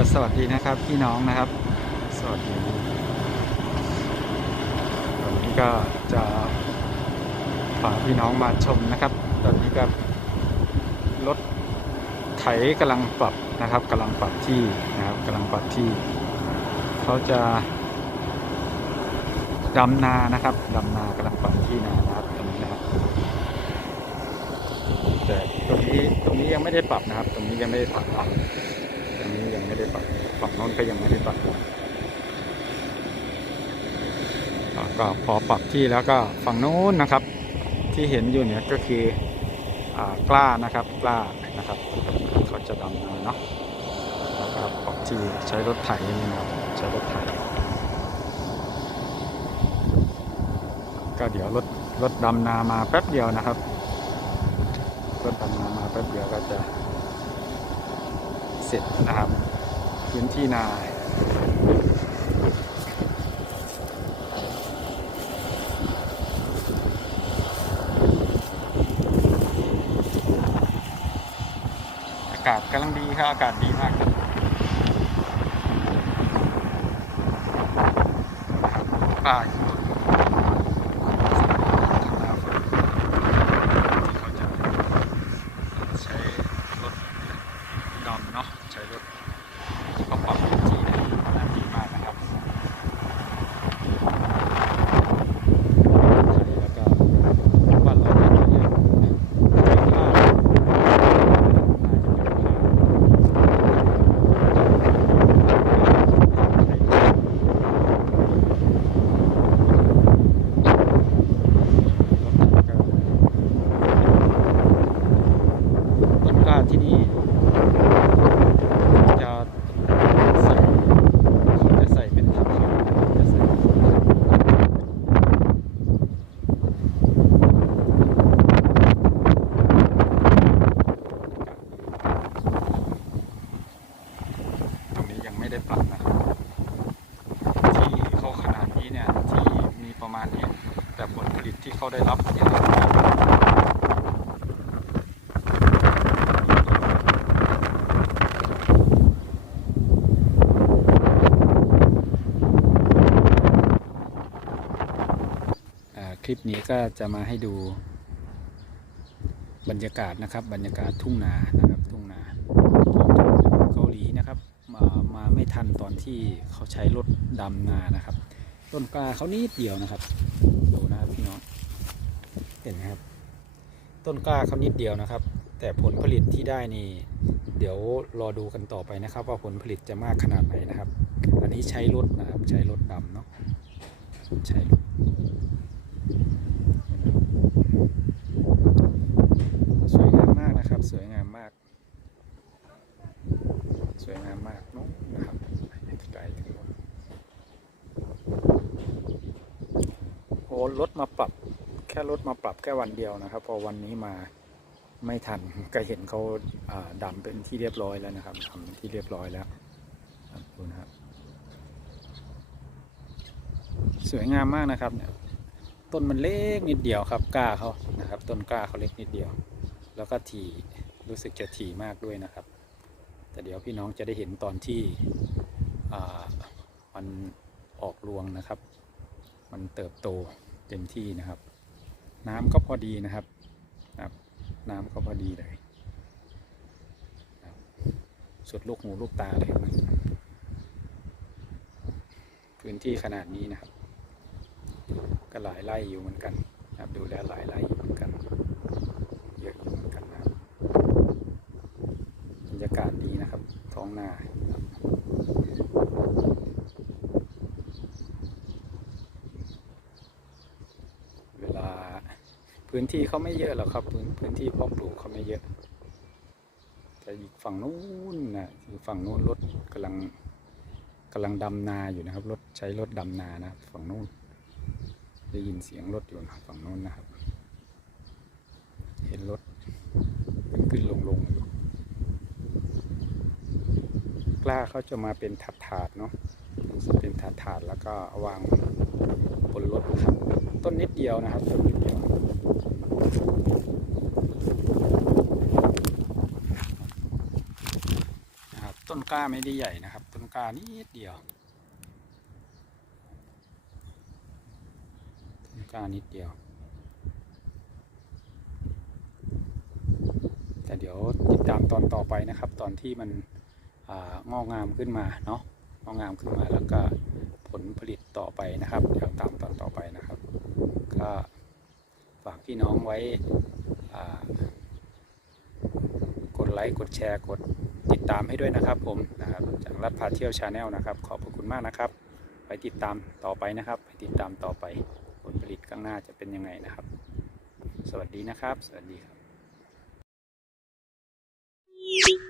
สวัสดีนะครับพี่น้องนะครับ สวัสดีวันนี้ก็จะพาพี่น้องมาชมนะครับ ตอนนี้ก็รถไถกำลังปรับนะครับกำลังปรับที่นะครับกำลังปรับที่ เขาจะดำนานะครับดำนากำลังปรับที่นานะครับตรงนี้นะครับแต่ตรงนี้ตรงนี้ยังไม่ได้ปรับนะครับ ตรงนี้ยังไม่ได้ปรับเนาะตรง ยังไม่ได้ปรับฝั่งโน้นก็ยังไม่ได้ปรับก็พอปรับที่แล้วก็ฝั่งโน้นนะครับ ที่เห็นอยู่เนี่ยก็คืออกล้านะครับกล้านะครับเขาจะดำนาเนาะแล้วก็ปรับที่ใช้รถไถนี่นะครับใช้รถไถก็เดี๋ยวรถรถดำนามาแป๊บเดียวนะครับรถดำนามาแป๊บเดียวก็จะ เสร็จนะครับพื้นที่นาอากาศกำลังดีครับ อากาศดีมากครับนะครับป่าอยู่บนทางหน้าฝั่งที่เขาจะ ใช้รถดำเนาะใช้รถเขาปรับพื้นที่ได้น่าดีมากนะครับใช้แล้วก็บ้านเราน่าจะเยอะเยอะมากน่าจะเยอะมากต้นกล้า ที่นี่จะใส่เขาจะใส่เป็นทับเขาจะใส่ตรงนี้ยังไม่ได้ปรับนะครับ ที่เขาขนาดนี้เนี่ย ที่มีประมาณนี้ แต่ผลผลิตที่เขาได้รับเยอะมากอ่าค ลิปนี้ก็จะมาให้ดูบรรยากาศนะครับ บรรยากาศทุ่งนานะครับทุ่งนาเกาหลีนะครับมามาไม่ทันตอนที่เขาใช้รถดำนานะครับ ต้นกล้าเขานิดเดียวนะครับดูนะครับพี่น้องเห็นไหมครับ ต้นกล้าเขานิดเดียวนะครับ แต่ผลผลิตที่ได้นี่ เดี๋ยวรอดูกันต่อไปนะครับ ว่าผลผลิตจะมากขนาดไหนนะครับ อันนี้ใช้รถนะครับใช้รถดำเนาะใช้รถสวยงามมากนะครับ สวยงามมาก ส วยงามมากเนอะนะครับไกลถึงนู้นโอ้รถมาปรับ แค่รถมาปรับแค่วันเดียวนะครับ พอวันนี้มาไม่ทันก็เห็นเขาาดำเป็นที่เรียบร้อยแล้วนะครับทำที่เรียบร้อยแล้วครับดูนะครับ สวยงามมากนะครับเนี่ยต้นมันเล็กนิดเดียวครับกล้าเขานะครับ ต้นกล้าเขาเล็กนิดเดียว แล้วก็ถี่รู้สึกจะถี่มากด้วยนะครับ แต่เดี๋ยวพี่น้องจะได้เห็นตอนที่มันออกรวงนะครับ มันเติบโตเต็มที่นะครับ น้ำก็พอดีนะครับน้ำก็พอดีเลยสุดลูกหูลูกตาเลยพื้นที่ขนาดนี้นะครับ ก็หลายไร่อยู่เหมือนกันครับดูแลหลายไร่อยู่เหมือนกันเยอะอยู่เหมือนกันนะครับบรรยากาศดีนะครับ ท้องนา เวลา พื้นที่เขาไม่เยอะหรอกครับ พื้นพื้นที่เพาะปลูกเขาไม่เยอะแต่อีกฝั่งนู้นนะคือฝั่งนู้นรถกำลังกำลังดำนาอยู่นะครับรถใช้รถดำนานะฝั่งนู้นได้ยินเสียงรถอยู่นะฝั่งนู้นนะครับ เห็นรถขึ้นขึ้นลงลงอยู่กล้าเขาจะมาเป็นถาดถาดเนาะเป็นถาดถาดแล้วก็วางบนรถนะครับต้นนิดเดียวนะครับต้นนิดเดียว นะครับ ต้นกล้าไม่ได้ใหญ่นะครับ ต้นกล้านิดเดียว ต้นกล้านิดเดียว แต่เดี๋ยวติดตามตอนต่อไปนะครับ ตอนที่มันองอกงามขึ้นมาเนาะงอกงามขึ้นมาแล้วก็ผลผลิตต่อไปนะครับเดี๋ยวตามตอนต่อไปนะครับก็ ฝากพี่น้องไว้กดไลค์กดแชร์กดติดตามให้ด้วยนะครับผมนะครับจากรัฐพาเที่ยวชาแนลนะครับ ขอบพระคุณมากนะครับ ไปติดตามต่อไปนะครับ ไปติดตามต่อไปผลผลิตข้างหน้าจะเป็นยังไงนะครับ สวัสดีนะครับ สวัสดีครับ